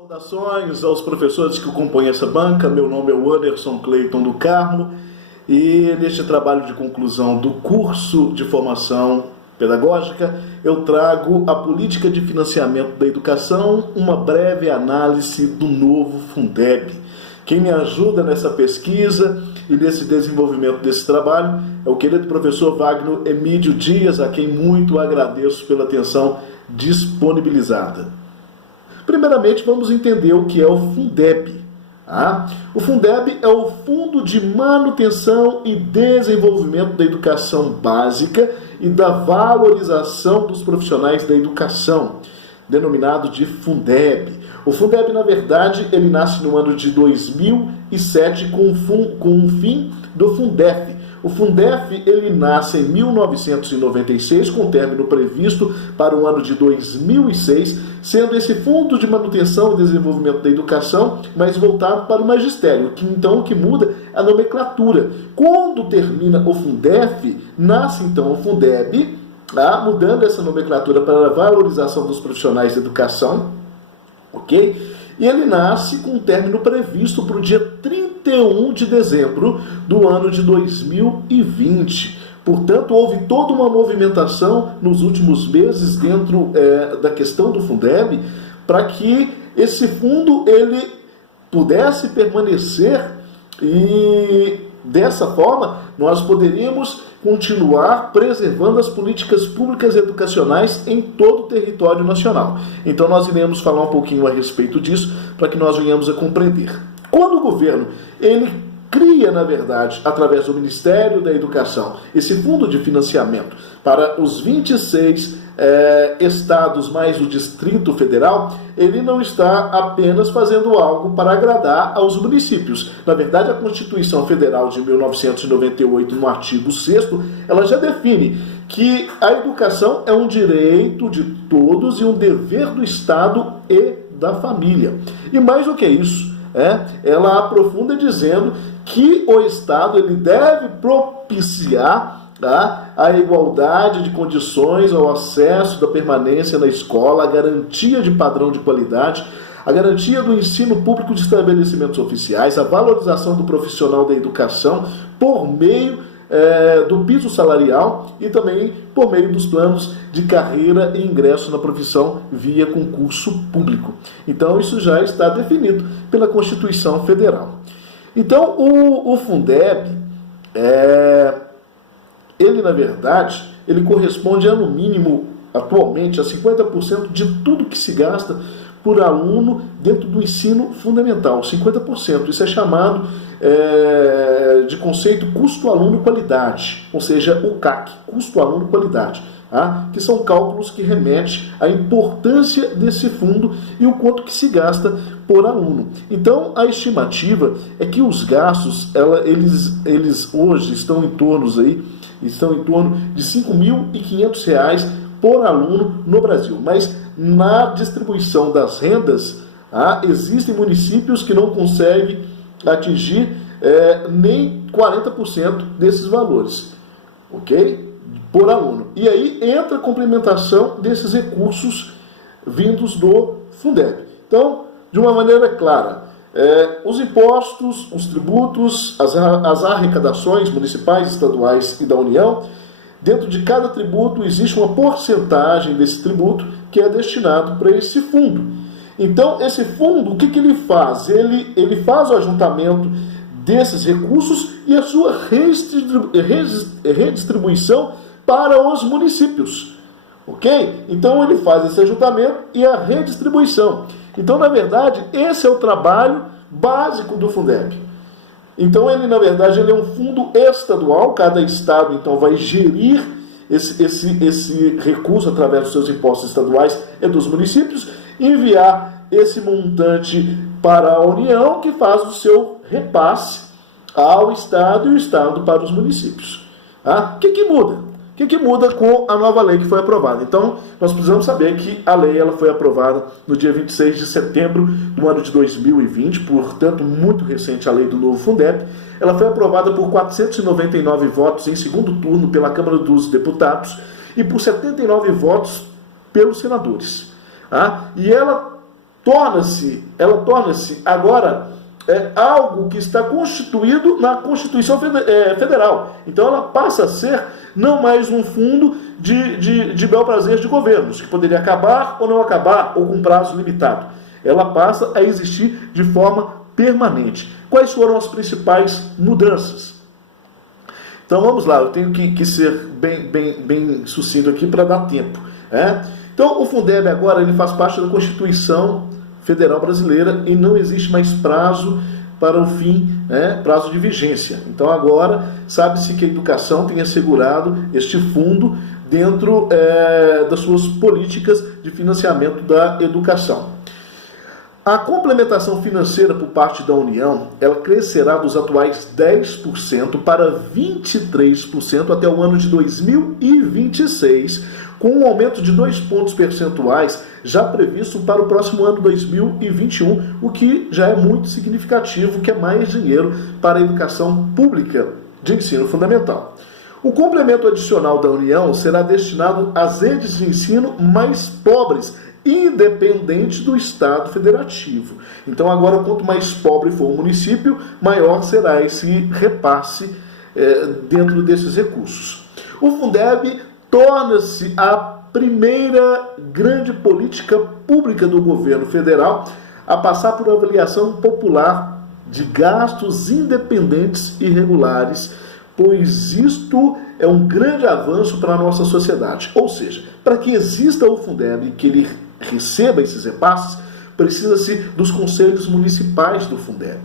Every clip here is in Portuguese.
Saudações aos professores que compõem essa banca. Meu nome é Anderson Cleiton do Carmo e neste trabalho de conclusão do curso de formação pedagógica eu trago a política de financiamento da educação, uma breve análise do novo Fundeb. Quem me ajuda nessa pesquisa e nesse desenvolvimento desse trabalho é o querido professor Wagner Emídio Dias, a quem muito agradeço pela atenção disponibilizada. Primeiramente, vamos entender o que é o Fundeb. O Fundeb é o Fundo de Manutenção e Desenvolvimento da Educação Básica e da Valorização dos Profissionais da Educação, denominado de Fundeb. O Fundeb, na verdade, ele nasce no ano de 2007 com o fim do Fundef. O Fundef ele nasce em 1996, com término previsto para o ano de 2006, sendo esse Fundo de Manutenção e Desenvolvimento da Educação mais voltado para o magistério, então o que muda é a nomenclatura. Quando termina o Fundef, nasce então o Fundeb, mudando essa nomenclatura para a valorização dos profissionais da educação, ok? E ele nasce com um término previsto para o dia 31 de dezembro do ano de 2020. Portanto, houve toda uma movimentação nos últimos meses dentro da questão do Fundeb para que esse fundo ele pudesse permanecer e dessa forma nós poderíamos continuar preservando as políticas públicas educacionais em todo o território nacional. Então nós iremos falar um pouquinho a respeito disso para que nós venhamos a compreender. Quando o governo ele cria, na verdade, através do Ministério da Educação, esse fundo de financiamento para os 26 estados mais o Distrito Federal, ele não está apenas fazendo algo para agradar aos municípios. Na verdade, a Constituição Federal de 1998, no artigo 6º, ela já define que a educação é um direito de todos e um dever do Estado e da família. E mais do que isso, ela aprofunda dizendo que o Estado ele deve propiciar a igualdade de condições ao acesso da permanência na escola, a garantia de padrão de qualidade, a garantia do ensino público de estabelecimentos oficiais, a valorização do profissional da educação por meio do piso salarial e também por meio dos planos de carreira e ingresso na profissão via concurso público. Então isso já está definido pela Constituição Federal. Então o Fundeb, ele na verdade, ele corresponde a no mínimo atualmente a 50% de tudo que se gasta por aluno dentro do ensino fundamental, 50%. Isso é chamado de conceito custo-aluno-qualidade, ou seja, o CAQ, custo-aluno-qualidade, que são cálculos que remetem à importância desse fundo e o quanto que se gasta por aluno. Então, a estimativa é que os gastos, eles hoje estão em torno de R$ 5.500 por aluno no Brasil, mas na distribuição das rendas, existem municípios que não conseguem atingir nem 40% desses valores, ok? Por aluno. E aí entra a complementação desses recursos vindos do Fundeb. Então, de uma maneira clara, os impostos, os tributos, as arrecadações municipais, estaduais e da União, dentro de cada tributo existe uma porcentagem desse tributo que é destinado para esse fundo. Então, esse fundo, o que ele faz? Ele faz o ajuntamento desses recursos e a sua redistribuição para os municípios. Ok? Então, ele faz esse ajuntamento e a redistribuição. Então, na verdade, esse é o trabalho básico do Fundeb. Então, ele, na verdade, ele é um fundo estadual. Cada estado, então, vai gerir esse recurso através dos seus impostos estaduais e dos municípios, enviar esse montante para a União, que faz o seu repasse ao Estado e o Estado para os municípios. O que muda? O que muda com a nova lei que foi aprovada? Então, nós precisamos saber que a lei ela foi aprovada no dia 26 de setembro do ano de 2020, portanto, muito recente a lei do novo Fundeb. Ela foi aprovada por 499 votos em segundo turno pela Câmara dos Deputados e por 79 votos pelos senadores. E ela ela torna-se agora algo que está constituído na Constituição Federal. Então ela passa a ser não mais um fundo de bel prazer de governos, que poderia acabar ou não acabar, ou com prazo limitado. Ela passa a existir de forma permanente. Quais foram as principais mudanças? Então vamos lá, eu tenho que ser bem sucinto aqui para dar tempo. Então o Fundeb agora ele faz parte da Constituição Federal Brasileira e não existe mais prazo para o fim, prazo de vigência. Então agora sabe-se que a educação tem assegurado este fundo dentro das suas políticas de financiamento da educação. A complementação financeira por parte da União, ela crescerá dos atuais 10% para 23% até o ano de 2026, com um aumento de 2 pontos percentuais já previsto para o próximo ano 2021, o que já é muito significativo, que é mais dinheiro para a educação pública de ensino fundamental. O complemento adicional da União será destinado às redes de ensino mais pobres, independente do Estado federativo. Então agora, quanto mais pobre for o município, maior será esse repasse dentro desses recursos. O Fundeb torna-se a primeira grande política pública do governo federal a passar por avaliação popular de gastos independentes e regulares, pois isto é um grande avanço para a nossa sociedade. Ou seja, para que exista o Fundeb e que ele receba esses repasses, precisa-se dos conselhos municipais do Fundeb.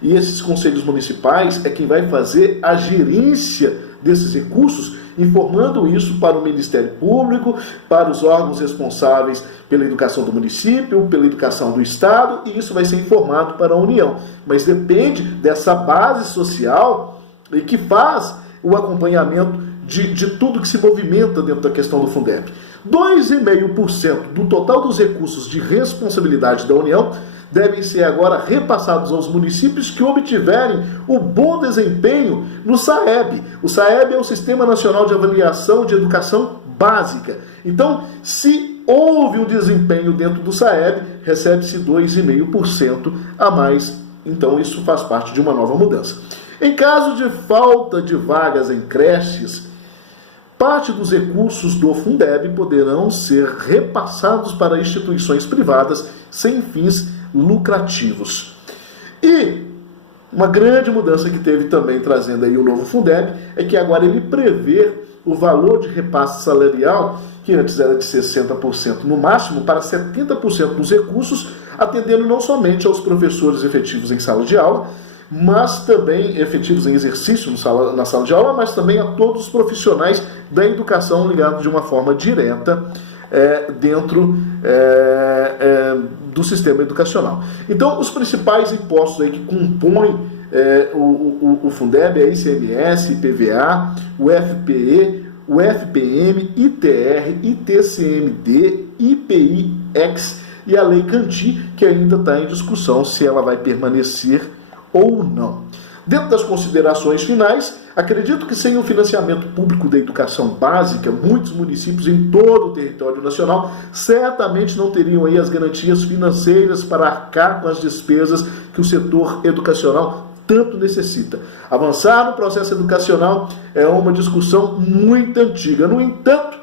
E esses conselhos municipais é quem vai fazer a gerência desses recursos, informando isso para o Ministério Público, para os órgãos responsáveis pela educação do município, pela educação do Estado, e isso vai ser informado para a União. Mas depende dessa base social e que faz o acompanhamento de tudo que se movimenta dentro da questão do Fundeb. 2,5% do total dos recursos de responsabilidade da União devem ser agora repassados aos municípios que obtiverem o bom desempenho no SAEB. O SAEB é o Sistema Nacional de Avaliação de Educação Básica. Então, se houve um desempenho dentro do SAEB, recebe-se 2,5% a mais. Então, isso faz parte de uma nova mudança. Em caso de falta de vagas em creches, parte dos recursos do Fundeb poderão ser repassados para instituições privadas sem fins lucrativos. E uma grande mudança que teve também, trazendo aí o novo Fundeb, é que agora ele prevê o valor de repasse salarial, que antes era de 60% no máximo, para 70% dos recursos, atendendo não somente aos professores efetivos em sala de aula, mas também efetivos em exercício na sala de aula, mas também a todos os profissionais da educação ligados de uma forma direta dentro do sistema educacional. Então, os principais impostos aí que compõem o Fundeb é ICMS, IPVA, o FPE, o FPM, ITR, ITCMD, IPI-X e a Lei Candir, que ainda está em discussão se ela vai permanecer ou não. Dentro das considerações finais, acredito que sem o financiamento público da educação básica, muitos municípios em todo o território nacional certamente não teriam aí as garantias financeiras para arcar com as despesas que o setor educacional tanto necessita. Avançar no processo educacional é uma discussão muito antiga. No entanto,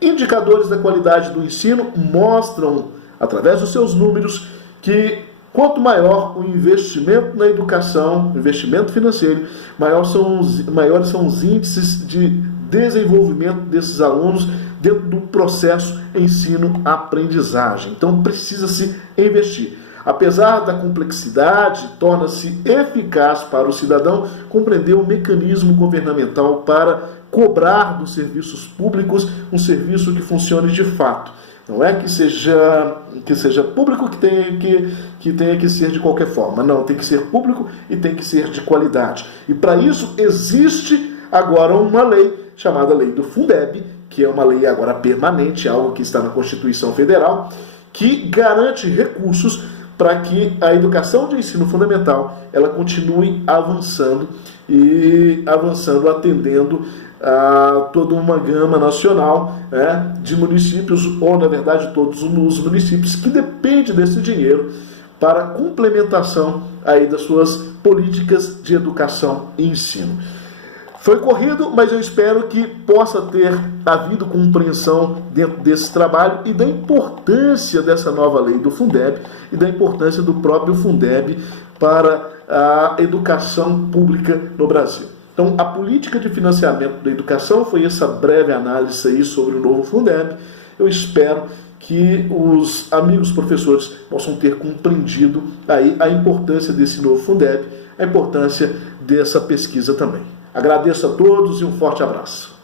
indicadores da qualidade do ensino mostram, através dos seus números, que quanto maior o investimento na educação, o investimento financeiro, maiores são os índices de desenvolvimento desses alunos dentro do processo ensino-aprendizagem. Então precisa-se investir. Apesar da complexidade, torna-se eficaz para o cidadão compreender o mecanismo governamental para cobrar dos serviços públicos um serviço que funcione de fato. Não é que seja público que tenha que ser de qualquer forma. Não, tem que ser público e tem que ser de qualidade. E para isso existe agora uma lei chamada Lei do Fundeb, que é uma lei agora permanente, algo que está na Constituição Federal, que garante recursos para que a educação de ensino fundamental ela continue avançando e avançando, atendendo a toda uma gama nacional, né, de municípios, ou na verdade todos os municípios que dependem desse dinheiro para a complementação aí das suas políticas de educação e ensino. Foi corrido, mas eu espero que possa ter havido compreensão dentro desse trabalho e da importância dessa nova lei do Fundeb e da importância do próprio Fundeb para a educação pública no Brasil. Então, a política de financiamento da educação foi essa breve análise aí sobre o novo Fundeb. Eu espero que os amigos professores possam ter compreendido aí a importância desse novo Fundeb, a importância dessa pesquisa também. Agradeço a todos e um forte abraço.